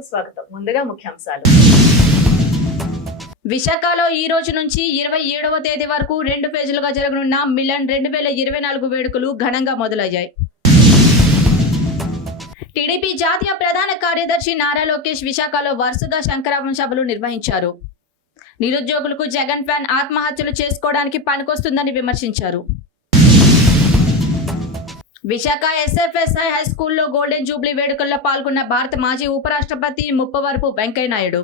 వార్తలకు స్వాగతం. ముందుగా ముఖ్యాంశాలు. విశాఖలో ఈ రోజు నుంచి 27వ తేదీ వరకు 2 ఫేజులుగా జరగనున్న మిలన్ 2024 వేడుకలు ఘనంగా మొదలయ్యాయి. టీడీపీ జాతీయ ప్రధాన కార్యదర్శి నారా లోకేష్ విశాఖలో వరుసగా శంకరావం సభలు నిర్వహించారు. నిరుద్యోగులకు జగన్ ఫ్యాన్ ఆత్మహత్యలు చేసుకోవడానికి పనికొస్తుందని విమర్శించారు. విశాఖ ఎస్ఎఫ్ఎస్ఐ హై స్కూల్లో గోల్డెన్ జూబ్లీ వేడుకల్లో పాల్గొన్న భారత మాజీ ఉపరాష్ట్రపతి ముప్పవరపు వెంకయ్యనాయుడు.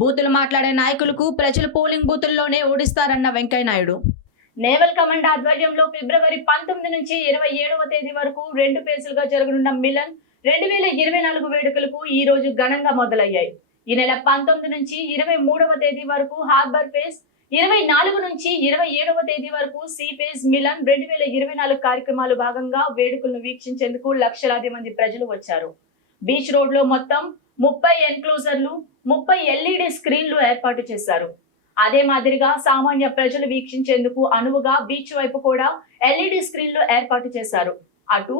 బూతులు మాట్లాడే నాయకులకు ప్రజలు పోలింగ్ బూతుల్లోనే ఓడిస్తారన్న వెంకయ్యనాయుడు. నేవల్ కమాండ్ ఆధ్వర్యంలో ఫిబ్రవరి 19 నుంచి 27వ తేదీ వరకు 2 ఫేజులుగా జరగనున్న మిలన్ 2024 వేడుకలకు ఈ రోజు ఘనంగా మొదలయ్యాయి. ఈ నెల 19 నుంచి 23వ తేదీ వరకు హార్బర్ ఫేజ్, 24 నుంచి 27వ తేదీ వరకు సీ ఫేజ్ మిలన్ 2024 కార్యక్రమాలు భాగంగా వేడుకలను వీక్షించేందుకు లక్షలాది మంది ప్రజలు వచ్చారు. బీచ్ రోడ్ లో మొత్తం 30 ఎన్క్లోజర్లు, 30 ఎల్ఈడి స్క్రీన్లు ఏర్పాటు చేశారు. అదే మాదిరిగా సామాన్య ప్రజలు వీక్షించేందుకు అనువుగా బీచ్ వైపు కూడా ఎల్ఈడి స్క్రీన్లు ఏర్పాటు చేశారు. అటు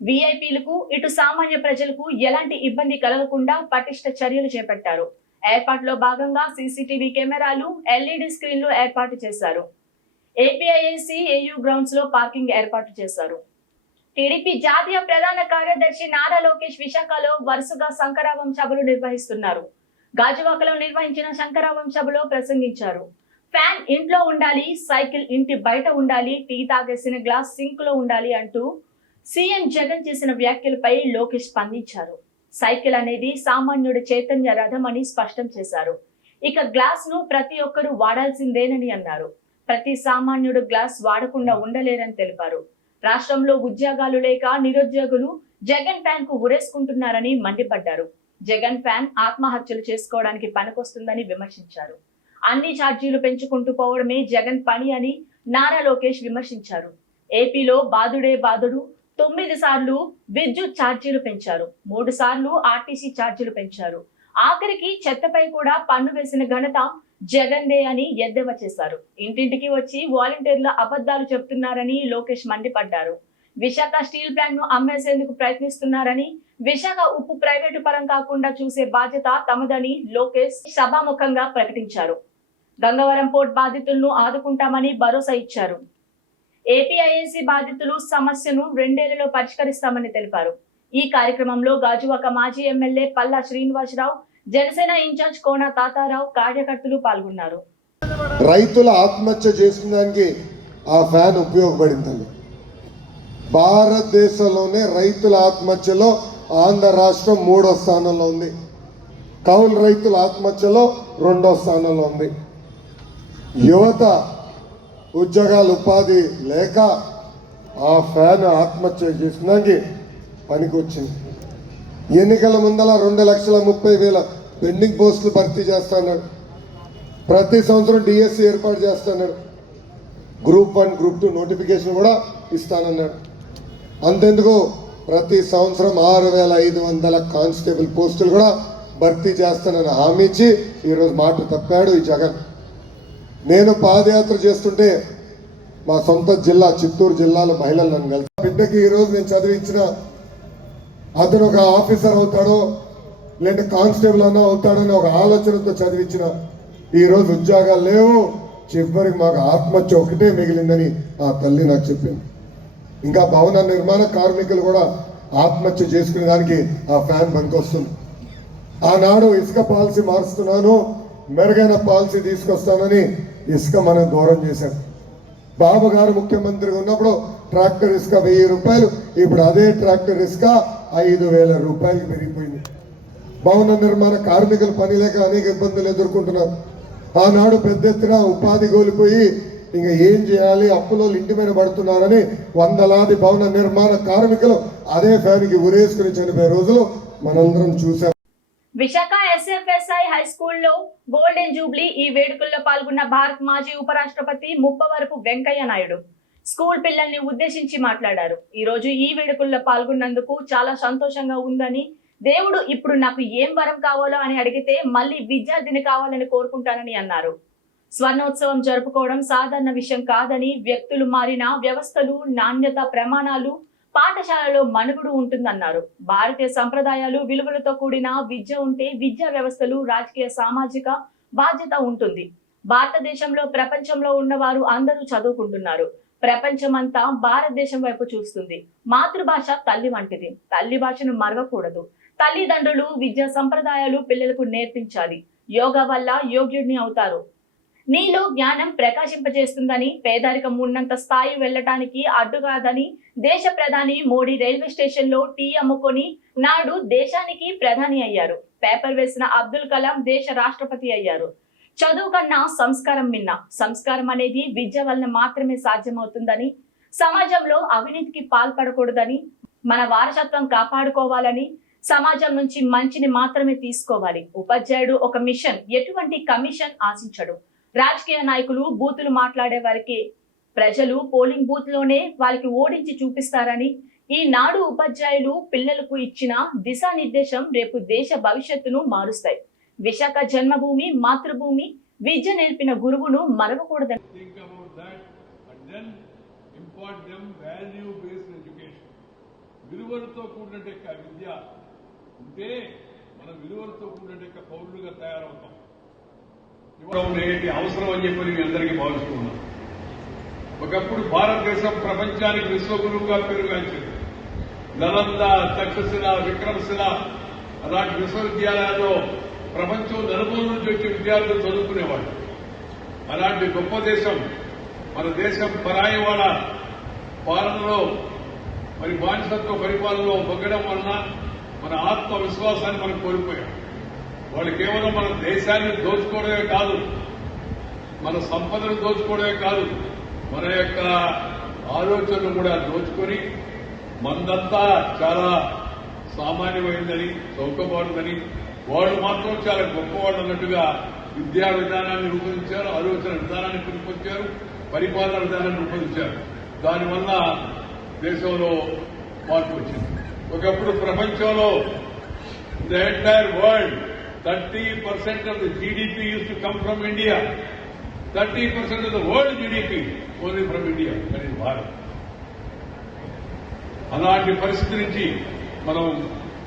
విఐపీలకు, ఇటు సామాన్య ప్రజలకు ఎలాంటి ఇబ్బంది కలగకుండా పటిష్ట చర్యలు చేపట్టారు. ఏర్పాటులో భాగంగా సీసీటీవీ కెమెరాలు, ఎల్ఈడి స్క్రీన్లు ఏర్పాటు చేశారు. ఏపీఐఏసీ ఏయూ గ్రౌండ్స్ లో పార్కింగ్ ఏర్పాటు చేశారు. టీడీపీ జాతీయ ప్రధాన కార్యదర్శి నారా లోకేష్ విశాఖలో వరుసగా శంకరావం సభలు నిర్వహిస్తున్నారు. గాజువాకలో నిర్వహించిన శంకరావం సభలో ప్రసంగించారు. ఫ్యాన్ ఇంట్లో ఉండాలి, సైకిల్ ఇంటి బయట ఉండాలి, టీ తాగేసిన గ్లాస్ సింక్ లో ఉండాలి అంటూ సీఎం జగన్ చేసిన వ్యాఖ్యలపై లోకేష్ స్పందించారు. సైకిల్ అనేది సామాన్యుడి చైతన్య రథం అని స్పష్టం చేశారు. ఇక గ్లాస్ ను ప్రతి ఒక్కరూ వాడాల్సిందేనని అన్నారు. ప్రతి సామాన్యుడు గ్లాస్ వాడకుండా ఉండలేరని తెలిపారు. రాష్ట్రంలో ఉద్యోగాలు లేక నిరుద్యోగులు జగన్ ఫ్యాన్ కు ఉరేసుకుంటున్నారని మండిపడ్డారు. జగన్ ఫ్యాన్ ఆత్మహత్యలు చేసుకోవడానికి పనికొస్తుందని విమర్శించారు. అన్ని ఛార్జీలు పెంచుకుంటూ పోవడమే జగన్ పని అని నారా లోకేష్ విమర్శించారు. ఏపీలో బాదుడే బాదుడు 9 సార్లు విద్యుత్ ఛార్జీలు పెంచారు, 3 సార్లు ఆర్టీసీ ఛార్జీలు పెంచారు. ఆఖరికి చెత్తపై కూడా పన్ను వేసిన ఘనత జగన్దే అని ఎద్దేవా చేశారు. ఇంటింటికి వచ్చి వాలంటీర్ల అబద్ధాలు చెప్తున్నారని లోకేష్ మండిపడ్డారు. విశాఖ స్టీల్ ప్లాంట్ ను అమ్మేసేందుకు ప్రయత్నిస్తున్నారని, విశాఖ ఉప్పు ప్రైవేటు పరం కాకుండా చూసే బాధ్యత తమదని లోకేష్ సభాముఖంగా ప్రకటించారు. గంగవరం పోర్ట్ బాధితులను ఆదుకుంటామని భరోసా ఇచ్చారు. ఏపీఐఏసీ బాధితులు సమస్యను 2 ఏళ్లలో పరిష్కరిస్తామని తెలిపారు. ఈ కార్యక్రమంలో గాజువాక మాజీ ఎమ్మెల్యే పల్లా శ్రీనివాసరావు, జనసేన ఇన్ఛార్జ్ కోన తాతారావు, కార్యకర్తలు పాల్గొన్నారు. రైతుల ఆత్మహత్య చేసుకున్నానికి ఆ ఫ్యాన్ ఉపయోగపడింది. భారతదేశంలోనే రైతుల ఆత్మహత్యలో ఆంధ్ర రాష్ట్రం 3వ స్థానంలో ఉంది. కౌలు రైతుల ఆత్మహత్యలో 2వ స్థానంలో ఉంది. యువత ఉద్యోగాలు, ఉపాధి లేక ఆ ఫ్యాన్ ఆత్మహత్య చేసుకున్నానికి పనికొచ్చింది. ఎన్నికల ముందల 2,30,000 పెండింగ్ పోస్టులు భర్తీ చేస్తున్నాడు. ప్రతి సంవత్సరం డిఎస్సి ఏర్పాటు చేస్తున్నాడు. గ్రూప్ 1, గ్రూప్ 2 నోటిఫికేషన్ కూడా ఇస్తానన్నాడు. అంతెందుకు ప్రతి సంవత్సరం 6,500 కానిస్టేబుల్ పోస్టులు కూడా భర్తీ చేస్తానని హామీ ఇచ్చి ఈరోజు మాట తప్పాడు ఈ జగన్. నేను పాదయాత్ర చేస్తుంటే మా సొంత జిల్లా చిత్తూరు జిల్లాలో మహిళలు నన్ను కలిసి, బిడ్డకి ఈరోజు నేను చదివించిన అతను ఒక ఆఫీసర్ అవుతాడో లేదంటే కానిస్టేబుల్ అన్నా అవుతాడని ఒక ఆలోచనతో చదివించిన ఈరోజు ఉద్యోగాలు లేవు, చివరికి మాకు ఆత్మహత్య ఒకటే మిగిలిందని ఆ తల్లి నాకు చెప్పింది. ఇంకా భవన నిర్మాణ కార్మికులు కూడా ఆత్మహత్య చేసుకునే దానికి ఆ ఫ్యాన్ పనికొస్తుంది. ఆనాడు ఇసుక పాలసీ మారుస్తున్నాను, మెరుగైన పాలసీ తీసుకొస్తానని ఇసుక మనం దూరం చేశాం. బాబు గారు ముఖ్యమంత్రిగా ఉన్నప్పుడు ట్రాక్టర్ ఇసుక 1000 రూపాయలు, ఇప్పుడు అదే ట్రాక్టర్ ఇసుక 5,000 రూపాయలకి పెరిగిపోయింది. భవన నిర్మాణ కార్మికులు పని లేక అనేక ఇబ్బందులు ఎదుర్కొంటున్నారు. ఆనాడు పెద్ద ఎత్తున ఉపాధి కోల్పోయి ఇంకా ఏం చేయాలి, అప్పులో ఇంటి మీద పడుతున్నారని వందలాది భవన నిర్మాణ కార్మికులు అదే ఫ్యాన్కి ఉరేసుకుని చనిపోయే రోజులు మనందరం చూసాం. విశాఖ ఎస్ఎఫ్ఎస్ఐ హై స్కూల్లో గోల్డెన్ జూబ్లీ ఈ వేడుకల్లో పాల్గొన్న భారత మాజీ ఉపరాష్ట్రపతి ముప్పవరపు వెంకయ్యనాయుడు స్కూల్ పిల్లల్ని ఉద్దేశించి మాట్లాడారు. ఈ రోజు ఈ వేడుకల్లో పాల్గొన్నందుకు చాలా సంతోషంగా ఉందని, దేవుడు ఇప్పుడు నాకు ఏం వరం కావాలో అని అడిగితే మళ్ళీ విద్యార్థిని కావాలని కోరుకుంటానని అన్నారు. స్వర్ణోత్సవం జరుపుకోవడం సాధారణ విషయం కాదని, వ్యక్తులు మారిన వ్యవస్థలు, నాణ్యత ప్రమాణాలు పాఠశాలలో మనుగడు ఉంటుందన్నారు. భారతీయ సంప్రదాయాలు విలువలతో కూడిన విద్య ఉంటే విద్యా వ్యవస్థలు రాజకీయ సామాజిక బాధ్యత ఉంటుంది. భారతదేశంలో ప్రపంచంలో ఉన్నవారు అందరూ చదువుకుంటున్నారు. ప్రపంచమంతా భారతదేశం వైపు చూస్తుంది. మాతృభాష తల్లి వంటిది. తల్లి భాషను మరవకూడదు. తల్లిదండ్రులు విద్యా సంప్రదాయాలు పిల్లలకు నేర్పించాలి. యోగా వల్ల యోగ్యుడిని అవుతారు. నీలో జ్ఞానం ప్రకాశింపజేస్తుందని, పేదరికం ఉన్నంత స్థాయి వెళ్ళటానికి అడ్డుకాదని దేశ ప్రధాని మోడీ రైల్వే స్టేషన్ లో టీ అమ్ముకొని నాడు దేశానికి ప్రధాని అయ్యారు. పేపర్ వేసిన అబ్దుల్ కలాం దేశ రాష్ట్రపతి అయ్యారు. చదువు కన్నా సంస్కారం మిన్న. సంస్కారం అనేది విద్య వలన మాత్రమే సాధ్యమవుతుందని, సమాజంలో అవినీతికి పాల్పడకూడదని, మన వారసత్వం కాపాడుకోవాలని, సమాజం నుంచి మంచిని మాత్రమే తీసుకోవాలి. ఉపాధ్యాయుడు ఒక మిషన్, ఎటువంటి కమిషన్ ఆశించడు. రాజకీయ నాయకులు బూతులు మాట్లాడే వారికి ప్రజలు పోలింగ్ బూత్ లోనే వాళ్ళకి ఓడించి చూపిస్తారని, ఈనాడు ఉపాధ్యాయులు పిల్లలకు ఇచ్చిన దిశానిర్దేశం రేపు దేశ భవిష్యత్తును మారుస్తాయి. విశాఖ జన్మభూమి, మాతృభూమి, విద్య నేర్పిన గురువును మరవకూడదని. విలువలతో కూడినట్టు విద్య ఉంటే మనం విలువలతో కూడినట్టు పౌరులుగా తయారవుతాం. ఉండేటి అవసరం అని చెప్పి మీ అందరికీ భావిస్తూ ఉన్నాం. ఒకప్పుడు భారతదేశం ప్రపంచానికి విశ్వగురువుగా పేరుగాంచింది. నలంద, తక్షశిల, విక్రమశిల అలాంటి విశ్వవిద్యాలయాల్లో ప్రపంచం నలుమూల నుంచి వచ్చే విద్యార్థులు చదువుకునేవాళ్ళు. అలాంటి గొప్ప దేశం మన దేశం పరాయి వాళ్ళ పాలనలో మరి బానిసత్వ పరిపాలనలో మొగ్గడం వలన మన ఆత్మవిశ్వాసాన్ని మనం కోల్పోయాం. వాళ్ళు కేవలం మన దేశాన్ని దోచుకోవడమే కాదు, మన సంపదను దోచుకోవడమే కాదు, మన యొక్క ఆలోచనలు కూడా దోచుకొని మనదంతా చాలా సామాన్యమైందని, చౌకబారుదని, వాళ్ళు మాత్రం చాలా గొప్పవాళ్ళు అన్నట్టుగా విద్యా విధానాన్ని రూపొందించారు, ఆలోచన విధానాన్ని రూపొందించారు, పరిపాలన విధానాన్ని రూపొందించారు. దానివల్ల దేశంలో మార్పు వచ్చింది. ఒకప్పుడు ప్రపంచంలో the entire world 30% of the GDP used to come from India. 30% of the world GDP only from India. That is Bharat. అలాంటి పరిస్థితి నుంచి మనం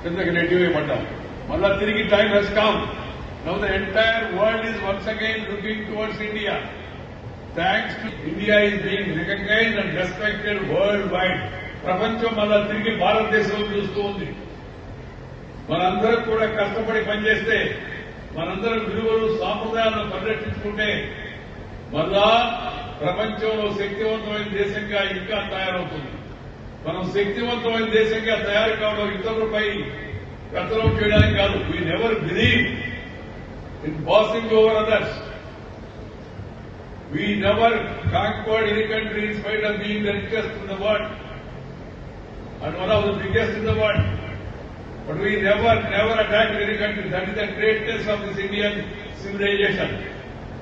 కిందకి నెట్టివేయబడ్డాం. మళ్ళా తిరిగి time has come. Now the entire world is once again looking towards India. Thanks to India is being recognised and respected worldwide. ప్రపంచం మళ్ళా తిరిగి భారతదేశం చూస్తూ ఉంది. మనందరం కూడా కష్టపడి పనిచేస్తే, మనందరం విలువలు సాంప్రదాయాలను పరిరక్షించుకుంటే మళ్ళా ప్రపంచంలో శక్తివంతమైన దేశంగా ఇంకా తయారవుతుంది. మనం శక్తివంతమైన దేశంగా తయారు కావడం ఇతరులపై కథనం చేయడానికి కాదు. We never believe in passing over others. We never conquered any country in spite of being the richest in the world and one of the biggest in the world. But we never attacked any country. That is the greatness of this Indian civilization.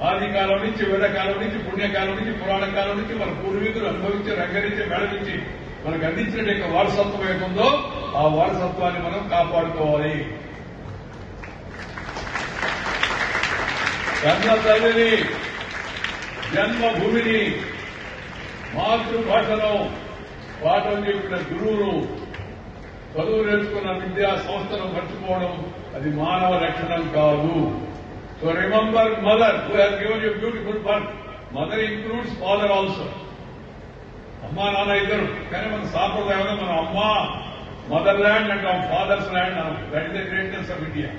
ఆది కాలం నుంచి, వేద కాలం నుంచి, పుణ్యకాలం నుంచి, పురాణ కాలం నుంచి మన పూర్వీకులు అనుభవించి, రంగరించి, మేళవించి మనకు అందించిన వారసత్వం ఏముందో ఆ వారసత్వాన్ని మనం కాపాడుకోవాలి. కన్న తల్లిని, జన్మభూమిని, మాతృభాషను పాఠం చెప్పిన గురువులు, చదువు నేర్చుకున్న విద్యా సంస్థను మర్చిపోవడం అది మానవ లక్షణం కాదు. So remember mother who has given you beautiful birth. Mother includes father also. అమ్మా నాన్న ఇద్దరు. కానీ మన సాంప్రదాయంలో మనం అమ్మా మదర్ ల్యాండ్ అంటాం, ఫాదర్స్ ల్యాండ్ అంటాం. That is the greatness of India.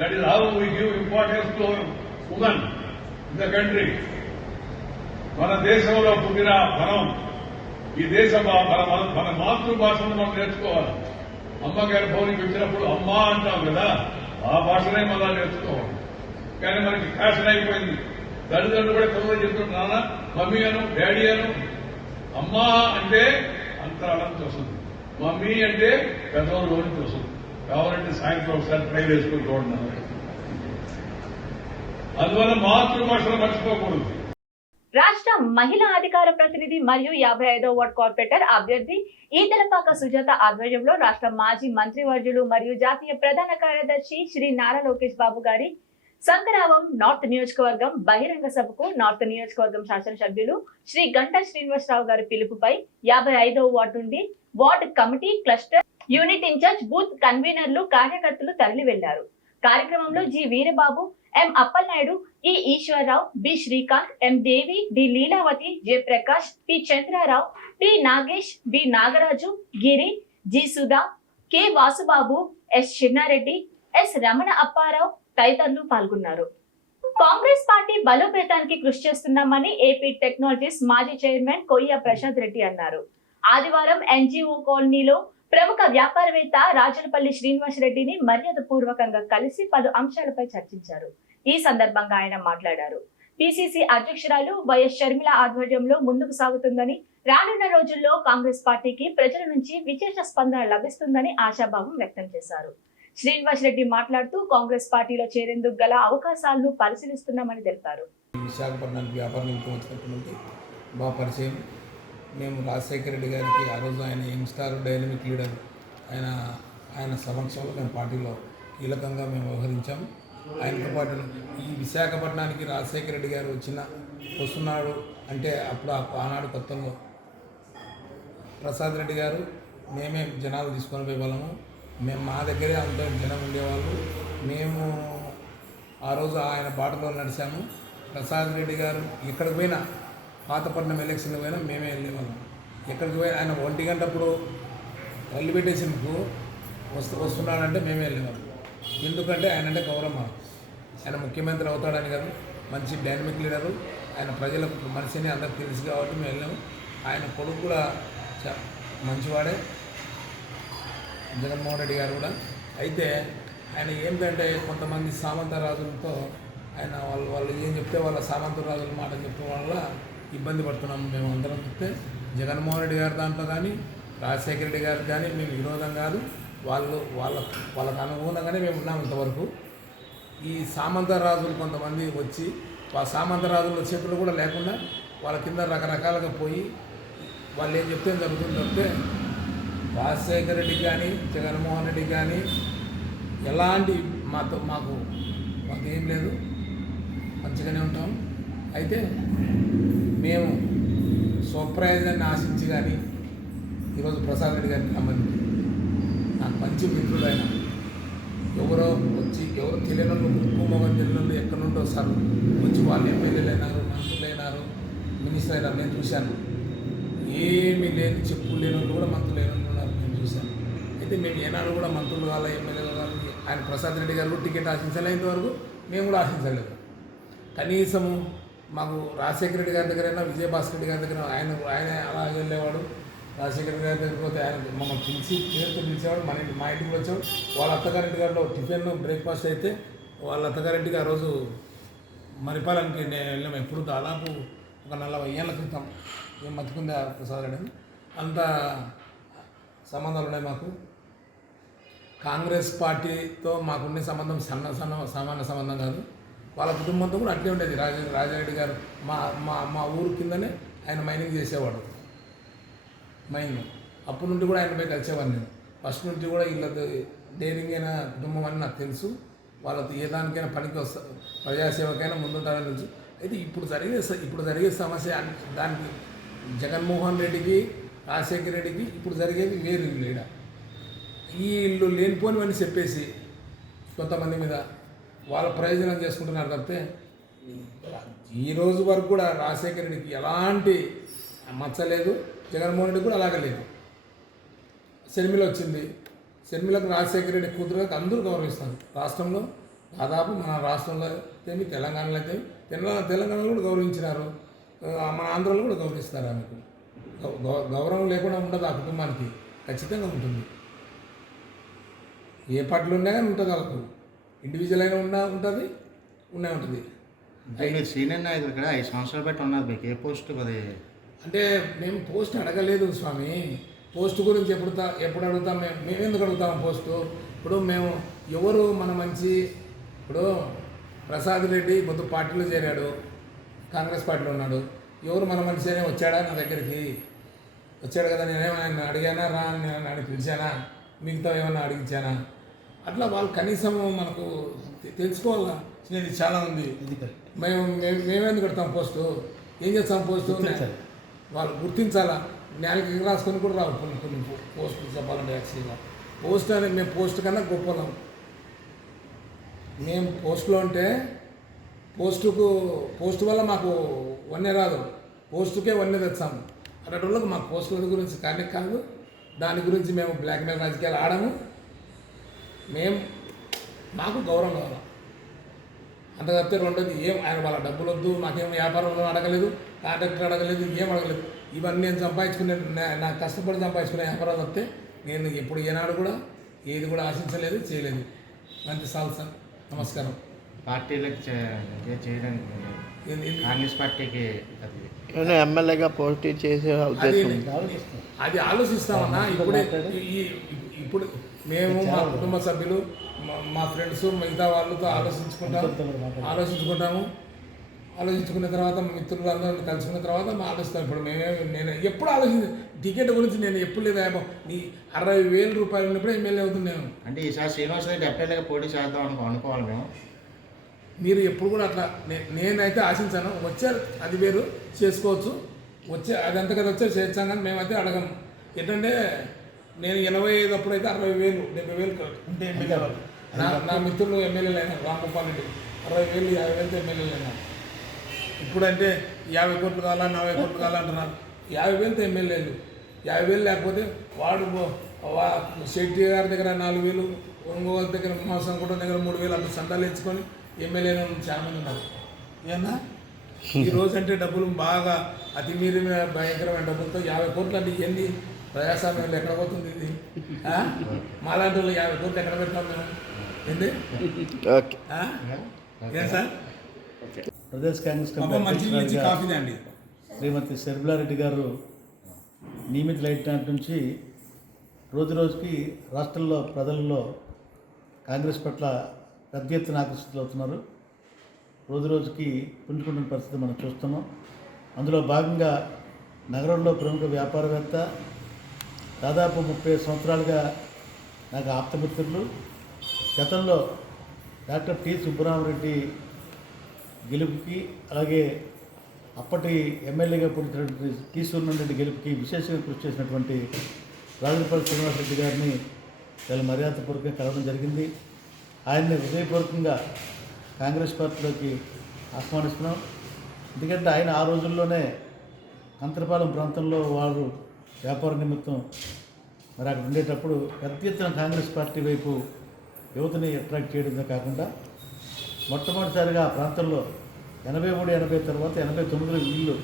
That is how we give importance to our women in the country. మన దేశంలో పుట్టిన మనం ఈ దేశ మన మాతృభాషను మనం నేర్చుకోవాలి. అమ్మగారి భవనికి వచ్చినప్పుడు అమ్మా అంటాం కదా, ఆ భాషనే మళ్ళా నేర్చుకోవాలి. కానీ మనకి ఫ్యాషన్ అయిపోయింది. తల్లిదండ్రులు కూడా పిల్లలు చెప్తున్నారు, నాన్న మమ్మీ అను, డాడీ అను. అమ్మా అంటే అంతరాళంతో వస్తుంది, మమ్మీ అంటే పెద్దవాళ్ళు నుంచి వస్తుంది. కావాలంటే సాయంత్రం ఒకసారి ట్రై చేసుకుని చూడండి. అందువల్ల మాతృభాషను మర్చిపోకూడదు. రాష్ట్ర మహిళా అధికార ప్రతినిధి మరియు 55వ వార్డ్ కార్పొరేటర్ అభ్యర్థి ఈతలపాక సుజాత ఆధ్వర్యంలో రాష్ట్ర మాజీ మంత్రివర్యులు మరియు జాతీయ ప్రధాన కార్యదర్శి శ్రీ నారా లోకేష్ బాబు గారి శంకరావం నార్త్ నియోజకవర్గం బహిరంగ సభకు నార్త్ నియోజకవర్గం శాసనసభ్యులు శ్రీ గంటా శ్రీనివాసరావు గారి పిలుపుపై 55వ వార్డు నుండి ward committee cluster unit incharge booth కన్వీనర్లు కార్యకర్తలు తరలి వెళ్లారు. కార్యక్రమంలో G Veerababu, M Appalanaidu, E Eswararao, B Srikanth, M Devi, D Leelavathi, J Prakash, P Chandrarao, T Nagesh, B Nagaraju, Giri, G Sudha, K Vasubabu, S Chinnareddy, S Ramana Apparao తదితరులు పాల్గొన్నారు. కాంగ్రెస్ పార్టీ బలోపేతానికి కృషి చేస్తున్నామని ఏపీ టెక్నాలజీస్ మాజీ చైర్మన్ కొయ్య ప్రశాంత్ రెడ్డి అన్నారు. ఆదివారం ఎన్జిఓ కాలనీలో ప్రముఖ వ్యాపారవేత్త రాజులపల్లి శ్రీనివాస్ రెడ్డిని మర్యాద పూర్వకంగా కలిసి పలు అంశాలపై చర్చించారు. ఈ సందర్భంగా ఆయన మాట్లాడారు. పిసిసి అధ్యక్షురాలు వైఎస్ షర్మిల ఆధ్వర్యంలో ముందుకు సాగుతుందని, రానున్న రోజుల్లో కాంగ్రెస్ పార్టీకి ప్రజల నుంచి విశేష స్పందన లభిస్తుందని ఆశాభావం వ్యక్తం చేశారు. శ్రీనివాస్ రెడ్డి మాట్లాడుతూ కాంగ్రెస్ పార్టీలో చేరేందుకు గల అవకాశాలను పరిశీలిస్తున్నామని తెలిపారు. విశాఖపట్నానికి వ్యాపార నిమిత్తం వచ్చినటువంటి బాగా పరిచయం. మేము రాజశేఖర రెడ్డి గారికి ఆ రోజు ఆయన యంగ్స్టార్ డైనమిక్ లీడర్ ఆయన సమక్షంలో మేము పార్టీలో కీలకంగా మేము వ్యవహరించాము. ఆయనతో పాటు ఈ విశాఖపట్నానికి రాజశేఖర రెడ్డి గారు వస్తున్నాడు అంటే అప్పుడు ఆనాడు కొత్తలో ప్రసాద్ రెడ్డి గారు మేమే జనాలు తీసుకొని పోయే వాళ్ళము. మేము మా దగ్గరే అంత జనం ఉండేవాళ్ళు. మేము ఆ రోజు ఆయన బాటలో నడిచాము. ప్రసాద్ రెడ్డి గారు ఎక్కడికి పోయినా, పాతపట్నం ఎలక్షన్కి పోయినా మేమే వెళ్ళేవాళ్ళం. ఎక్కడికి పోయినా ఆయన 1 గంటప్పుడు తల్లి పెట్టేసినప్పుడు వస్తున్నాడంటే మేమే వెళ్ళేవాళ్ళం. ఎందుకంటే ఆయన అంటే గౌరవం. ఆయన ముఖ్యమంత్రి అవుతాడని కాదు, మంచి డైనమిక్ లీడరు, ఆయన ప్రజల మనిషిని అందరికి తెలుసు కాబట్టి మేము వెళ్ళాము. ఆయన కొడుకు కూడా మంచివాడే, జగన్మోహన్ రెడ్డి గారు కూడా. అయితే ఆయన ఏంటంటే కొంతమంది సామంత రాజులతో ఆయన వాళ్ళు ఏం చెప్తే వాళ్ళ సామంత రాజుల మాట చెప్పడం వల్ల ఇబ్బంది పడుతున్నాము మేము అందరం. చెప్తే జగన్మోహన్ రెడ్డి గారి దాంట్లో కానీ రాజశేఖర రెడ్డి గారికి కానీ మేము విరోధం కాదు, వాళ్ళకు అనుగుణంగానే మేము ఉన్నాం ఇంతవరకు. ఈ సామంత రాజులు కొంతమంది వచ్చి ఆ సామంత రాజుల చేతులు కూడా లేకుండా వాళ్ళ కింద రకరకాలుగా పోయి వాళ్ళు ఏం చెప్తే జరుగుతుంది. చెప్తే రాజశేఖర రెడ్డికి కానీ జగన్మోహన్ రెడ్డికి కానీ ఎలాంటి మాకు ఏం లేదు, మంచిగానే ఉంటాం. అయితే మేము స్వప్రయోజనాన్ని ఆశించి కానీ ఈరోజు ప్రసాద్ రెడ్డి గారికి సంబంధించి నాకు మంచి మిత్రుడు ఆయన. ఎవరో తెలియని వాళ్ళు, ముక్కు మొగం తెలియని ఎక్కడి నుండి వస్తారు వచ్చి వాళ్ళు ఎమ్మెల్యేలు అయినారు, మంత్రులు అయినారు, మినిస్టర్ అయినారు. నేను చూశాను. ఏమీ లేని చెప్పులు లేని వాళ్ళు కూడా మంత్రులు అయిన ఉన్నారు, నేను చూశాను. అయితే మేము ఏనాడు కూడా మంత్రులు కావాలి, ఎమ్మెల్యేలు కావాలి. ఆయన ప్రసాద్ రెడ్డి గారు టికెట్ ఆశించలేంత వరకు మేము కూడా ఆశించలేదు. కనీసము మాకు రాజశేఖర రెడ్డి గారి దగ్గరైనా, విజయభాస్కర్ రెడ్డి గారి దగ్గర ఆయన అలా వెళ్ళేవాడు. రాజశేఖర రెడ్డి గారి దగ్గరికి పోతే ఆయన మమ్మల్ని పేరుతో పిలిచేవాడు. మా ఇంటికి వచ్చాడు. వాళ్ళ అత్తగారింటి గారిలో టిఫిన్ బ్రేక్ఫాస్ట్ అయితే వాళ్ళ అత్తగారింటికి ఆ రోజు మరిపాలనికి వెళ్ళాము. ఎప్పుడు దాదాపు ఒక 40 ఏళ్ళ క్రితం. ఏం మతికుంది ఆ ప్రసాద్ రెడ్డి. అంత సంబంధాలు ఉన్నాయి మాకు. కాంగ్రెస్ పార్టీతో మాకుండే సంబంధం సామాన్య సంబంధం కాదు. వాళ్ళ కుటుంబంతో కూడా అట్లే ఉండేది. రాజారెడ్డి గారు మా ఊరు కిందనే ఆయన మైనింగ్ చేసేవాడు. మైనింగ్ అప్పటి నుండి కూడా ఆయన పోయి కలిసేవాడిని నేను. ఫస్ట్ నుంచి కూడా వీళ్ళది డైరింగ్ అయిన కుటుంబం అని నాకు తెలుసు. వాళ్ళతో ఏ దానికైనా పనికి ప్రజాసేవకైనా ముందుంటారని తెలుసు. అయితే ఇప్పుడు జరిగే సమస్య దానికి జగన్మోహన్ రెడ్డికి, రాజశేఖర రెడ్డికి ఇప్పుడు జరిగేది వేరు లేడ. వీళ్ళు లేనిపోనివని చెప్పేసి కొంతమంది మీద వాళ్ళ ప్రయోజనం చేసుకుంటున్నారు తప్పితే ఈ రోజు వరకు కూడా రాజశేఖర రెడ్డికి ఎలాంటి మచ్చలేదు, జగన్మోహన్ రెడ్డి కూడా అలాగే లేదు. షర్మిల వచ్చింది. షర్మిలకు రాజశేఖర రెడ్డి కూతురుగా అందరూ గౌరవిస్తారు. రాష్ట్రంలో దాదాపు మన రాష్ట్రంలో అయితే తెలంగాణలో అయితే తెలంగాణలో కూడా గౌరవించినారు. మన ఆంధ్రలో కూడా గౌరవిస్తారు. ఆమెకు గౌరవం లేకుండా ఉండదు. ఆ కుటుంబానికి ఖచ్చితంగా ఉంటుంది. ఏ పార్టీలు ఉన్నా కానీ ఉంటుంది. వాళ్ళకు ఇండివిజువల్ అయినా ఉంటుంది. మీరు సీనియర్ నాయకులు ఇక్కడ 5 సంవత్సరాలు పెట్టి ఉన్నారు. మీకు ఏ పోస్ట్ అది? అంటే మేము పోస్ట్ అడగలేదు స్వామి. పోస్ట్ గురించి ఎప్పుడు అడుగుతాం? మేము ఎందుకు అడుగుతాం పోస్టు? ఇప్పుడు మేము ఎవరు మన మంచి, ఇప్పుడు ప్రసాద్ రెడ్డి పొద్దు పార్టీలో చేరాడు, కాంగ్రెస్ పార్టీలో ఉన్నాడు. ఎవరు మన మనిషి అయినా వచ్చాడా నా దగ్గరికి? వచ్చాడు కదా, నేనేమైనా అడిగానా? రా అని పిలిచానా? మిగతా ఏమైనా అడిగించానా? అట్లా వాళ్ళు కనీసం మనకు తెలుసుకోవాలా. ఇది చాలా ఉంది. మేమేందుకు కడతాం పోస్టు? ఏం చేస్తాం పోస్టు? వాళ్ళు గుర్తించాలా. నెలకి రాసుకొని కూడా రావు కొన్ని పోస్టులు చెప్పాలంటే యాక్చువల్గా పోస్ట్ అనేది మేము పోస్ట్ కన్నా గొప్పలం. మేము పోస్టులో ఉంటే పోస్ట్ వల్ల మాకు వన్నే రాదు, పోస్టుకే వన్నే తెచ్చాము. అలాంటి వాళ్ళకి మాకు పోస్టుల గురించి కానీ కాదు, దాని గురించి మేము బ్లాక్మెయిల్ రాజకీయాలు ఆడము. మాకు గౌరవం కావాలి అంత తప్పితే రెండోది ఆయన వాళ్ళ డబ్బులు వద్దు, నాకేం వ్యాపారంలో అడగలేదు, కాంట్రాక్టర్ అడగలేదు, ఏం అడగలేదు. ఇవన్నీ నేను సంపాదించుకునే నాకు కష్టపడి సంపాదించుకునే వ్యాపారాలు వస్తే నేను ఎప్పుడు ఏనాడు కూడా ఏది కూడా ఆశించలేదు, చేయలేదు. అంతే చాలు సార్. నమస్కారం. పార్టీలకు చేయడానికి కాంగ్రెస్ పార్టీకి ఎమ్మెల్యేగా పోటీ చేసే ఉద్దేశం అది ఆలోచిస్తామన్నా. ఇప్పుడు మేము మా కుటుంబ సభ్యులు మా ఫ్రెండ్స్ మిగతా వాళ్ళతో ఆలోచించుకుంటాము. ఆలోచించుకున్న తర్వాత మిత్రులందరూ కలుసుకున్న తర్వాత మేము ఆలోచిస్తాం. ఇప్పుడు నేను ఎప్పుడు టికెట్ గురించి నేను ఎప్పుడు లేదా నీ 60,000 రూపాయలు ఉన్నప్పుడే ఎమ్మెల్యే అవుతున్నాను. అంటే ఈసారి శ్రీనివాస్ రెడ్డి ఎమ్మెల్యేగా పోటీ చేద్దాం అనుకోవాలి మేము. మీరు ఎప్పుడు కూడా అట్లా నేనైతే ఆశించాను. వచ్చారు అది వేరు, చేసుకోవచ్చు. అదంతా కదా వచ్చారు చేస్తాం, కానీ మేమైతే అడగము. ఏంటంటే నేను 85 అప్పుడైతే 60,000 70,000 ఉంటే ఎమ్మెల్యే వాళ్ళు. నా మిత్రులు ఎమ్మెల్యేలు అయినా రాంగోపాల్ రెడ్డి 60,000 50,000 ఎమ్మెల్యేలు అయినారు. ఇప్పుడంటే 50 కోట్లు కావాలా 40 కోట్లు కావాలంటున్నారు. 50,000 ఎమ్మెల్యేలు, 50,000 లేకపోతే వాడు శెట్టి గారి దగ్గర 4,000, ఒంగోలు దగ్గర మాసం కూడా దగ్గర 3,000 అట్లా సంతాలు ఎంచుకొని ఎమ్మెల్యేలు చాలా మంది ఉన్నారు. ఏమన్నా ఈ రోజు అంటే డబ్బులు బాగా అతి మీరిన భయంకరమైన డబ్బులతో 50 కోట్లు అంటే ఎన్ని ప్రజాస్వామ్యంలో ఎక్కడ పోతుంది ఇది? మాలాంటి వాళ్ళు 50 కోట్లు ఎక్కడ పెడతాం మేము? ఏంటి ఏం సార్? ప్రదేశ్ కాంగ్రెస్ మంచి కాఫీ అండి. శ్రీమతి శర్మిలారెడ్డి గారు నియమితులైన నుంచి రోజు రోజుకి రాష్ట్రంలో ప్రజల్లో కాంగ్రెస్ పట్ల పెద్ద ఎత్తున ఆకర్షితులవుతున్నారు. రోజు రోజుకి పుంజుకుంటున్న పరిస్థితి మనం చూస్తున్నాం. అందులో భాగంగా నగరంలో ప్రముఖ వ్యాపారవేత్త, దాదాపు 30 సంవత్సరాలుగా నాకు ఆప్తమిత్రులు, గతంలో డాక్టర్ టి సుబ్బరామరెడ్డి గెలుపుకి, అలాగే అప్పటి ఎమ్మెల్యేగా పుట్టినటువంటి టి సూర్యనారాయణ రెడ్డి గెలుపుకి విశేషంగా కృషి చేసినటువంటి రాజులపల్లి శ్రీనివాసరెడ్డి గారిని చాలా మర్యాదపూర్వకంగా కలవడం జరిగింది. ఆయన్ని హృదయపూర్వకంగా కాంగ్రెస్ పార్టీలోకి ఆహ్వానిస్తున్నాం. ఎందుకంటే ఆయన ఆ రోజుల్లోనే అంతర్పాలెం ప్రాంతంలో వారు వ్యాపార నిమిత్తం మరి అక్కడ ఉండేటప్పుడు పెద్ద ఎత్తున కాంగ్రెస్ పార్టీ వైపు యువతని అట్రాక్ట్ చేయడమే కాకుండా మొట్టమొదటిసారిగా ఆ ప్రాంతంలో 83, 80 తర్వాత 89లో ఇల్లు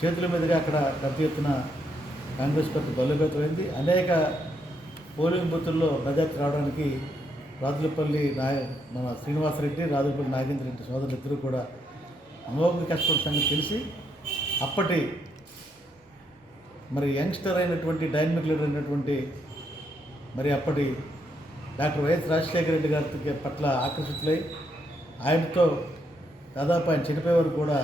చేతుల మీదుగా అక్కడ పెద్ద ఎత్తున కాంగ్రెస్ పార్టీ బలోపేతమైంది. అనేక పోలింగ్ బూతుల్లో మెజార్టీ రావడానికి రాజులపల్లి మన శ్రీనివాసరెడ్డి, రాజులపల్లి నాగేంద్ర రెడ్డి సోదరులు ఇద్దరు కూడా అమోఘంగా కష్టపడే సంగతి తెలిసి అప్పటి మరి యంగ్స్టర్ అయినటువంటి డైనమిక్ లీడర్ అయినటువంటి మరి అప్పటి డాక్టర్ వైఎస్ రాజశేఖర రెడ్డి గారి పట్ల ఆకర్షితులై ఆయనతో దాదాపు ఆయన చనిపోయే వరకు కూడా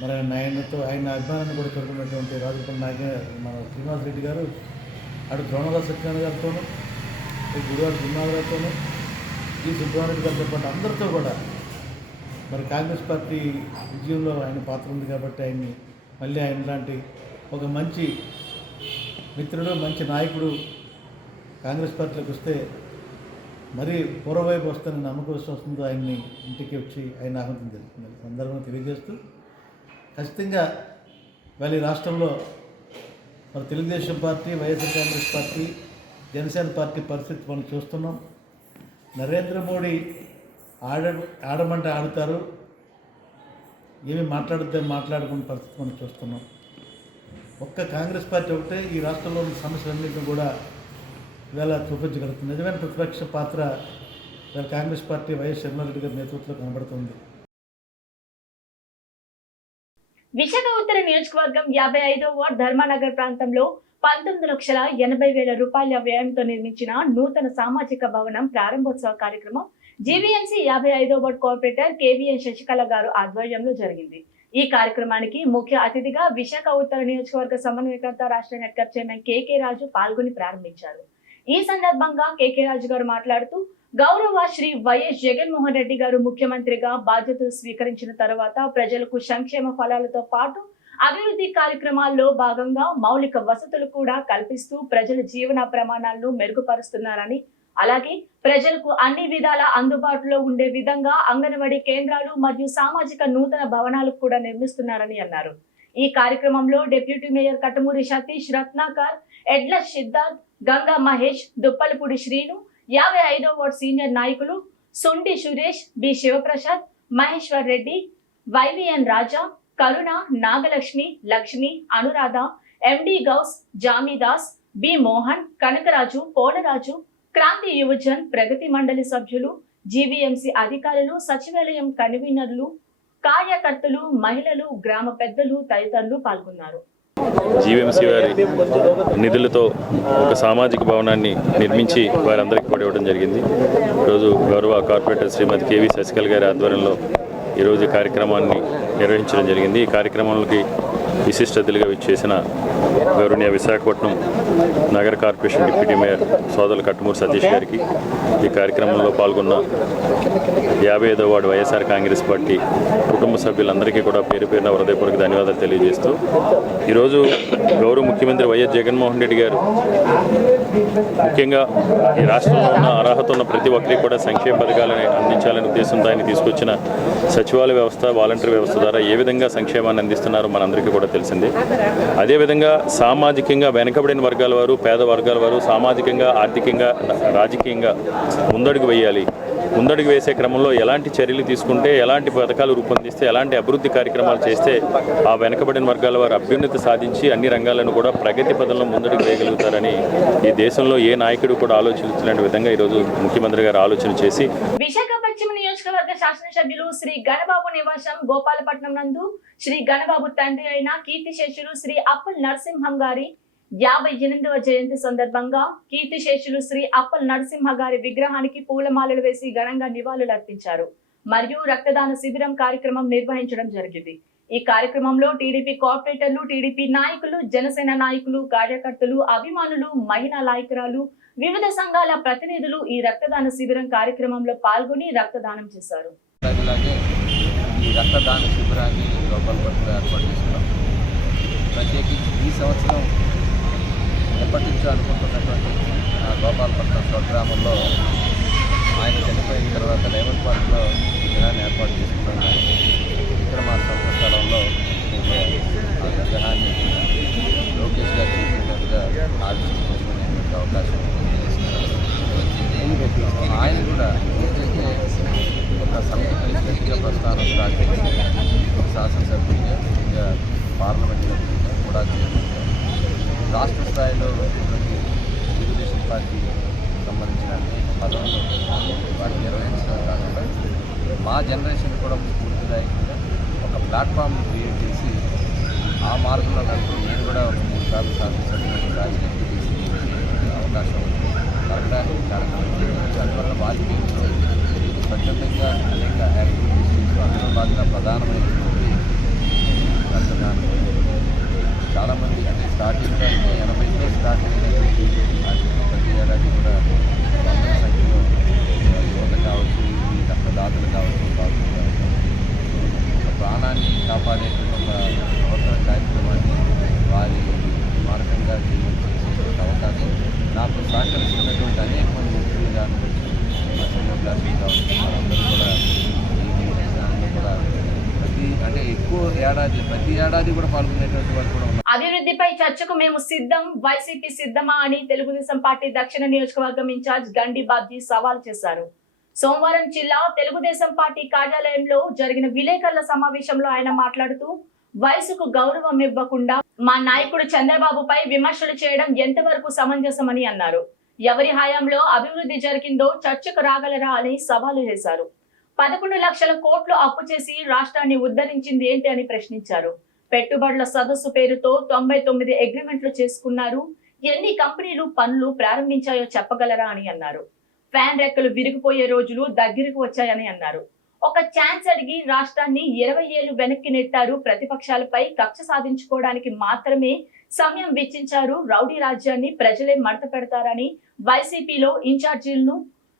మరి ఆయన అభిమానాన్ని కూడా కోరుకున్నటువంటి రాజుపల్లి మన శ్రీనివాసరెడ్డి గారు అటు ద్రోణరాజు సత్యనారాయణ గారితోనూ, గురువారు జిమ్మాగారితోనూ, ఈ సుబ్రహ్మణ్యం గారితో పాటు అందరితో కూడా మరి కాంగ్రెస్ పార్టీ విజయంలో ఆయన పాత్ర ఉంది కాబట్టి ఆయన్ని మళ్ళీ ఆయన లాంటి ఒక మంచి మిత్రుడు, మంచి నాయకుడు కాంగ్రెస్ పార్టీలోకి వస్తే మరీ పూర్వవైపు వస్తున్న నమ్మకం విశ్వాసంతో ఆయన్ని ఇంటికి వచ్చి ఆయన ఆహ్వానం జరుగుతుంది. సందర్భంగా తెలియజేస్తూ ఖచ్చితంగా వాళ్ళ రాష్ట్రంలో మరి Telugu Desam party, YSR Congress party, Janasena party పరిస్థితి మనం చూస్తున్నాం. నరేంద్ర మోడీ ఆడమంటే ఆడుతారు, ఏమి మాట్లాడితే మాట్లాడుకునే పరిస్థితి మనం చూస్తున్నాం. ఒక్క కాంగ్రెస్ పార్టీ ఒకటే ఈ రాష్ట్రంలో ఉన్న సమస్యలన్నింటినీ కూడా ఇవాళ చూపించగలుగుతుంది. నిజమైన ప్రతిపక్ష పాత్ర ఇవాళ కాంగ్రెస్ పార్టీ వైఎస్ శర్మారెడ్డి గారి నేతృత్వంలో కనబడుతుంది. విశాఖ ఉత్తర నియోజకవర్గం 55వ వార్డ్ ధర్మానగర్ ప్రాంతంలో 19,80,000 రూపాయల వ్యయంతో నిర్మించిన నూతన సామాజిక భవనం ప్రారంభోత్సవ కార్యక్రమం జీవీఎంసీ 55వ వార్డ్ కార్పొరేటర్ కేవీఎన్ శశికళ గారు ఆధ్వర్యంలో జరిగింది. ఈ కార్యక్రమానికి ముఖ్య అతిథిగా విశాఖ ఉత్తర నియోజకవర్గ సమన్వయకర్త రాష్ట్ర నెట్కప్ చైర్మన్ కేకే రాజు పాల్గొని ప్రారంభించారు. ఈ సందర్భంగా కేకే రాజు గారు మాట్లాడుతూ గౌరవ శ్రీ వైఎస్ జగన్మోహన్ రెడ్డి గారు ముఖ్యమంత్రిగా బాధ్యతలు స్వీకరించిన తర్వాత ప్రజలకు సంక్షేమ ఫలాలతో పాటు అభివృద్ధి కార్యక్రమాల్లో భాగంగా మౌలిక వసతులు కూడా కల్పిస్తూ ప్రజల జీవన ప్రమాణాలను మెరుగుపరుస్తున్నారని, అలాగే ప్రజలకు అన్ని విధాల అందుబాటులో ఉండే విధంగా అంగన్వాడీ కేంద్రాలు మరియు సామాజిక నూతన భవనాలు కూడా నిర్మిస్తున్నారని అన్నారు. ఈ కార్యక్రమంలో డిప్యూటీ మేయర్ కటమూరి సతీష్, రత్నాకర్, ఎడ్ల సిద్ధార్థ్, గంగా మహేష్, దుప్పలపూడి శ్రీను, 55వ వార్డు సీనియర్ నాయకులు సొంటి సురేష్, బి శివప్రసాద్, మహేశ్వర్ రెడ్డి, వైవిఎన్ రాజా, కరుణ, నాగలక్ష్మి, లక్ష్మి, అనురాధ, ఎండి గౌస్, జామీదాస్, బి మోహన్, కనకరాజు, పోలరాజు, క్రాంతి యువజన్, ప్రగతి మండలి సభ్యులు, జీవీఎంసీ అధికారులు, సచివాలయం కన్వీనర్లు, కార్యకర్తలు, మహిళలు, గ్రామ పెద్దలు తదితరులు పాల్గొన్నారు. జీవీఎంసీ వారి నిధులతో ఒక సామాజిక భవనాన్ని నిర్మించి వారందరికీ కూడా ఇవ్వడం జరిగింది. ఈరోజు గౌరవ కార్పొరేటర్ శ్రీమతి కేవీ శశికళ గారి ఆధ్వర్యంలో ఈరోజు కార్యక్రమాన్ని నిర్వహించడం జరిగింది. ఈ కార్యక్రమానికి విశిష్ట అతిథులుగా విచ్చేసిన గౌరవనీయ విశాఖపట్నం నగర కార్పొరేషన్ డిప్యూటీ మేయర్ సోదరులు కట్టమూరి సతీష్ గారికి, ఈ కార్యక్రమంలో పాల్గొన్న 55వ వార్డు వైఎస్ఆర్ కాంగ్రెస్ పార్టీ కుటుంబ సభ్యులందరికీ కూడా పేరు పేరున హృదయపూర్వక ధన్యవాదాలు తెలియజేస్తూ, ఈరోజు గౌరవ ముఖ్యమంత్రి వైఎస్ జగన్మోహన్ రెడ్డి గారు ముఖ్యంగా ఈ రాష్ట్రంలో ఉన్న అర్హత ఉన్న ప్రతి ఒక్కరికి కూడా సంక్షేమ పథకాలను అందించాలనే ఉద్దేశంతో ఆయన తీసుకొచ్చిన సచివాలయ వ్యవస్థ, వాలంటీర్ వ్యవస్థ ద్వారా ఏ విధంగా సంక్షేమాన్ని అందిస్తున్నారో మనందరికీ కూడా తెలిసిందే. అదేవిధంగా సామాజికంగా వెనకబడిన వర్గాల వారు, పేద వర్గాల వారు సామాజికంగా, ఆర్థికంగా, రాజకీయంగా ముందడుగు వేయాలి. ముందడుగు వేసే క్రమంలో ఎలాంటి చర్యలు తీసుకుంటే, ఎలాంటి పథకాలు రూపొందిస్తే, ఎలాంటి అభివృద్ధి కార్యక్రమాలు చేస్తే ఆ వెనకబడిన వర్గాల వారు అభ్యున్నతి సాధించి అన్ని రంగాలను కూడా ప్రగతి పదంలో ముందడుగు వేయగలుగుతారని ఈ దేశంలో ఏ నాయకుడు కూడా ఆలోచిస్తున్న విధంగా ఈరోజు ముఖ్యమంత్రి గారు ఆలోచన చేసి విశాఖ పశ్చిమ నియోజకవర్గ శాసనసభ్యులు శ్రీ గణబాబు నివాసం గోపాలపట్నం నందు శ్రీ గణబాబు తండ్రి అయిన కీర్తిశేషులు శ్రీ అప్పల్ నరసింహం గారి 58వ జయంతి సందర్భంగా కీర్తిశేషులు శ్రీ అప్పల్ నరసింహ గారి విగ్రహానికి పూలమాలలు వేసి ఘనంగా నివాళులు అర్పించారు మరియు రక్తదాన శిబిరం కార్యక్రమం నిర్వహించడం జరిగింది. ఈ కార్యక్రమంలో టీడీపీ కార్పొరేటర్లు, టీడీపీ నాయకులు, జనసేన నాయకులు, కార్యకర్తలు, అభిమానులు, మహిళా నాయకురాలు, వివిధ సంఘాల ప్రతినిధులు ఈ రక్తదాన శిబిరం కార్యక్రమంలో పాల్గొని రక్తదానం చేశారు. ఈ రక్తదాన శిబిరాన్ని గోపాలపట్నంలో ఏర్పాటు చేసుకున్నాం. ప్రత్యేకించి ఈ సంవత్సరం ఎప్పటి నుంచో అనుకుంటున్నటువంటి గోపాలపట్నం స్వగ్రామంలో ఆయన చనిపోయిన తర్వాత రేవంత్ పార్క్లో ఈ విగ్రహాన్ని ఏర్పాటు చేసుకుంటున్నాను. ఇక్కడ మా సొంత స్థలంలో ఆ విగ్రహాన్ని లోకేష్ గారు చేసినట్టుగా ఆలోచన చేసుకునేటువంటి అవకాశం ఆయన కూడా ఏదైతే ఒక సంఘటన ప్రస్థానం స్టార్ట్ చేసి శాసనసభ్యుడిగా, ఇంకా పార్లమెంట్ సభ్యుడిగా కూడా చేసింది. రాష్ట్ర స్థాయిలో తెలుగుదేశం పార్టీకి సంబంధించిన అనేక పదవులు వాటిని నిర్వహించడం కాకుండా మా జనరేషన్ కూడా స్ఫూర్తిదాయకంగా ఒక ప్లాట్ఫామ్ క్రియేట్ చేసి ఆ మార్గంలో నడుపు నేను కూడా ఒక 3 సార్లు శాసనసభ్యులు రాజకీయం చేసి అవకాశం జరగడానికి కారణం దానివల్ల వాజ్పేయిలో స్వచ్ఛందంగా అనేక యాక్టివిటీస్ చేస్తూ అందులో భాగంగా ప్రధానమైనటువంటి రక్తదానం. చాలామంది అంటే స్టార్టింగ్లో 80లో స్టార్ట్ అయినటువంటి ప్రతి ఏడాది కూడా వందల సంఖ్యలో యువత కావచ్చు, ఈ రక్తదాతలు కావచ్చు, బాధ్యత కావచ్చు, ఒక ప్రాణాన్ని కాపాడేటువంటి ఒక నూతన కార్యక్రమాన్ని వారి మార్గంగా చేసేటువంటి అవకాశం నాకు సహకరిస్తున్నటువంటి అనేక మంది వ్యక్తులు కానివచ్చు, క్లాసులు కావచ్చు, వాళ్ళందరూ కూడా ఈ దానిలో కూడా ప్రతి ఏడాది కూడా పాల్గొనేటువంటి వారు కూడా ఉన్నారు. అభివృద్ధిపై చర్చకు మేము సిద్ధం, వైసీపీ సిద్ధమా అని తెలుగుదేశం పార్టీ దక్షిణ నియోజకవర్గం ఇన్ఛార్జ్ గండి బాబ్జీ సవాల్ చేశారు. సోమవారం జిల్లా తెలుగుదేశం పార్టీ కార్యాలయంలో జరిగిన విలేకరుల సమావేశంలో ఆయన మాట్లాడుతూ, వయసుకు గౌరవం ఇవ్వకుండా మా నాయకుడు చంద్రబాబుపై విమర్శలు చేయడం ఎంతవరకు సమంజసమని అన్నారు. ఎవరి హయాంలో అభివృద్ధి జరిగిందో చర్చకు రాగలరా అని సవాలు చేశారు. 11 లక్షల కోట్లు అప్పు చేసి రాష్ట్రాన్ని ఉద్ధరించింది ఏంటి అని ప్రశ్నించారు. పెట్టుబడుల సదస్సు పేరుతో 99 అగ్రిమెంట్లు చేసుకున్నారు. ఎన్ని కంపెనీలు పనులు ప్రారంభించాయో చెప్పగలరా అని అన్నారు. ఫ్యాన్ రెక్కలు విరిగిపోయే రోజులు దగ్గరకు వచ్చాయని అన్నారు. ఒక ఛాన్స్ అడిగి రాష్ట్రాన్ని 20 ఏళ్లు వెనక్కి నెట్టారు. ప్రతిపక్షాలపై కక్ష సాధించుకోవడానికి మాత్రమే సమయం వెచ్చించారు. రౌడీ రాజ్యాన్ని ప్రజలే మడత పెడతారని వైసీపీలో ఇన్ఛార్జీలను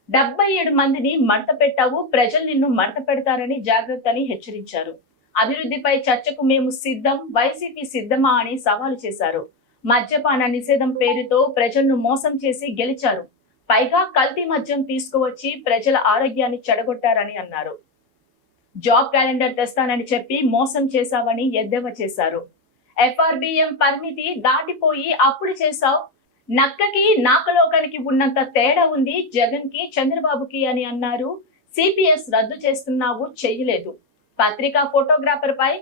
77 మందిని మడత పెట్టావు, ప్రజలు నిన్ను మడత పెడతారని జాగ్రత్త అని హెచ్చరించారు. అభివృద్ధిపై చర్చకు మేము సిద్ధం, వైసీపీ సిద్ధమా అని సవాలు చేశారు. మద్యపాన నిషేధం పేరుతో ప్రజలను మోసం చేసి గెలిచారు. పైగా కల్తీ మద్యం తీసుకువచ్చి ప్రజల ఆరోగ్యాన్ని చెడగొట్టారని అన్నారు. జాబ్ క్యాలెండర్ తెస్తానని చెప్పి మోసం చేశావని ఎద్దేవా చేశారు. FRBM పరిమితి దాటిపోయి అప్పుడు చేశావు. నక్కకి నాకలోకానికి ఉన్నంత తేడా ఉంది జగన్ కి చంద్రబాబుకి అని అన్నారు. CPS రద్దు చేస్తున్నావు, చెయ్యలేదు. పత్రికా ఫోటోగ్రాఫర్ పై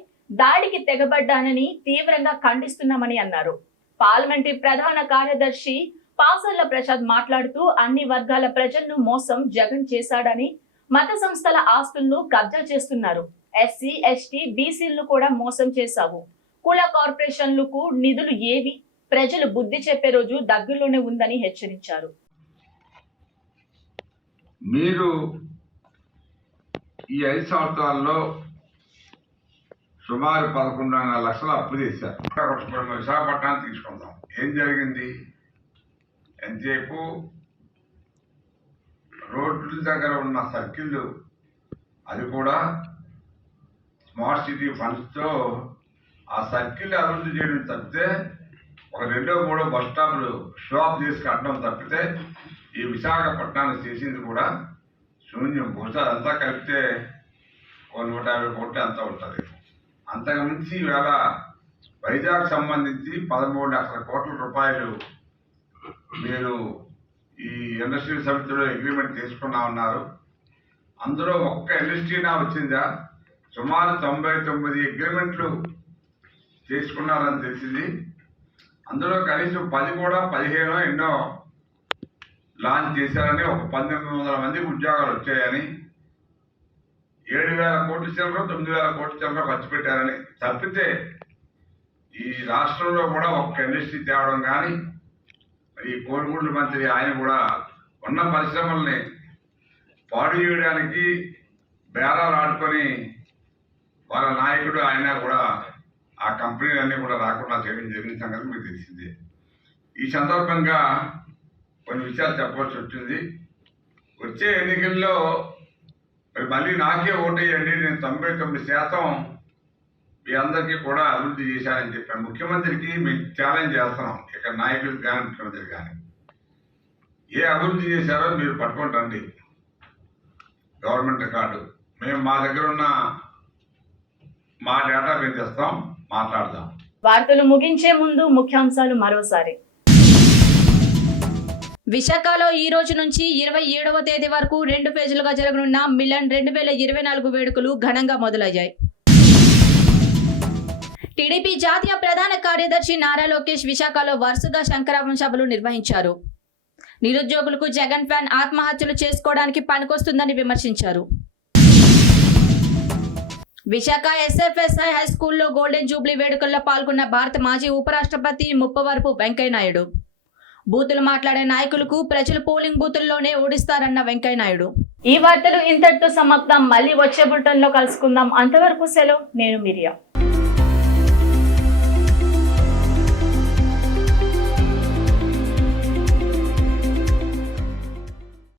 దాడికి తెగబడ్డానని తీవ్రంగా ఖండిస్తున్నామని అన్నారు. పార్లమెంటరీ ప్రధాన కార్యదర్శి పాసర్ల ప్రసాద్ మాట్లాడుతూ అన్ని వర్గాల ప్రజలను మోసం జగన్ చేశాడని, మత సంస్థల ఆస్తులను కబ్జా చేస్తున్నారు. SC, ST, BCలను కూడా మోసం చేశావు. కుల కార్పొరేషన్లకు నిధులు ఏవి? ప్రజలు బుద్ధి చెప్పే రోజు దగ్గరలోనే ఉందని హెచ్చరించారు. మీరు ఈ 5 సంవత్సరాల్లో సుమారు 11.5 లక్షల అప్పు చేశారు. విశాఖపట్నాన్ని తీసుకుందాం. ఏం జరిగింది? ఎంతసేపు రోడ్ల దగ్గర ఉన్న సర్కిళ్ళు, అది కూడా స్మార్ట్ సిటీ ఫండ్స్తో ఆ సర్కిల్ అభివృద్ధి చేయడం తప్పితే, ఒక 2-3 బస్ స్టాప్లు షాప్ చేసి కట్టడం తప్పితే ఈ విశాఖపట్నానికి చేసింది కూడా శూన్యం. బహుశా అంతా కలిపితే 150 కోట్లు అంతా ఉంటుంది. అంతకుమించి ఇవాళ వైజాగ్ సంబంధించి 13 లక్షల కోట్ల రూపాయలు మీరు ఈ ఇండస్ట్రియల్ సమితిలో అగ్రిమెంట్ తీసుకున్నా ఉన్నారు. అందులో ఒక్క ఇండస్ట్రీనా వచ్చిందా? సుమారు 99 అగ్రిమెంట్లు తీసుకున్నారని తెలిసింది. అందులో కనీసం 10 కూడా 15 ఎన్నో లాంచ్ చేశారని, ఒక 1900 మందికి ఉద్యోగాలు వచ్చాయని, 7,000 కోట్ల చిల్లర 9,000 కోట్ల చిల్లర ఖర్చు పెట్టారని తప్పితే ఈ రాష్ట్రంలో కూడా ఒక్క ఇండస్ట్రీ తేవడం కానీ, ఈ కోడిగుడ్ల మంత్రి ఆయన కూడా ఉన్న పరిశ్రమల్ని పాడు చేయడానికి బేరాలు ఆడుకొని వాళ్ళ నాయకుడు ఆయన కూడా ఆ కంపెనీలన్నీ కూడా రాకుండా చేయడం జరిగిన సంగతి మీకు తెలిసిందే. ఈ సందర్భంగా కొన్ని విషయాలు చెప్పవలసి వచ్చింది. వచ్చే ఎన్నికల్లో మళ్ళీ నాకే ఓటేయండి, నేను 99% మీ అందరికీ కూడా అభివృద్ధి చేశానని చెప్పాను. ముఖ్యమంత్రికి మేము ఛాలెంజ్ చేస్తున్నాం, ఇక్కడ నాయకులకు కానీ ముఖ్యమంత్రి కానీ, ఏ అభివృద్ధి చేశారో మీరు పట్టుకొని రండి గవర్నమెంట్ రికార్డు. మేము మా దగ్గర ఉన్న మా డేటా మేము తెస్తాం, మాట్లాడదాం. వార్తలు ముగించే ముందు ముఖ్యాంశాలు మరోసారి. విశాఖలో ఈ రోజు నుంచి 27వ తేదీ వరకు 2 ఫేజులుగా జరగనున్న మిలన్ 2024 వేడుకలు ఘనంగా మొదలయ్యాయి. టీడీపీ జాతీయ ప్రధాన కార్యదర్శి నారా లోకేష్ విశాఖలో వరుసగా శంకరాభం సభలు నిర్వహించారు. నిరుద్యోగులకు జగన్ ఫ్యాన్ ఆత్మహత్యలు చేసుకోవడానికి పనికొస్తుందని విమర్శించారు. విశాఖ SFSI హై స్కూల్లో గోల్డెన్ జూబ్లీ వేడుకల్లో పాల్గొన్న భారత మాజీ ఉపరాష్ట్రపతి ముప్పవరపు వెంకయ్యనాయుడు. బూతులు మాట్లాడే నాయకులకు ప్రజలు పోలింగ్ బూతుల్లోనే ఓడిస్తారన్న వెంకయ్యనాయుడు. ఈ వార్తలు ఇంతటితో సమాప్తం. మళ్ళీ వచ్చే బులెటిన్లో కలుసుకుందాం. అంతవరకు సెలవు. నేను మిరియా.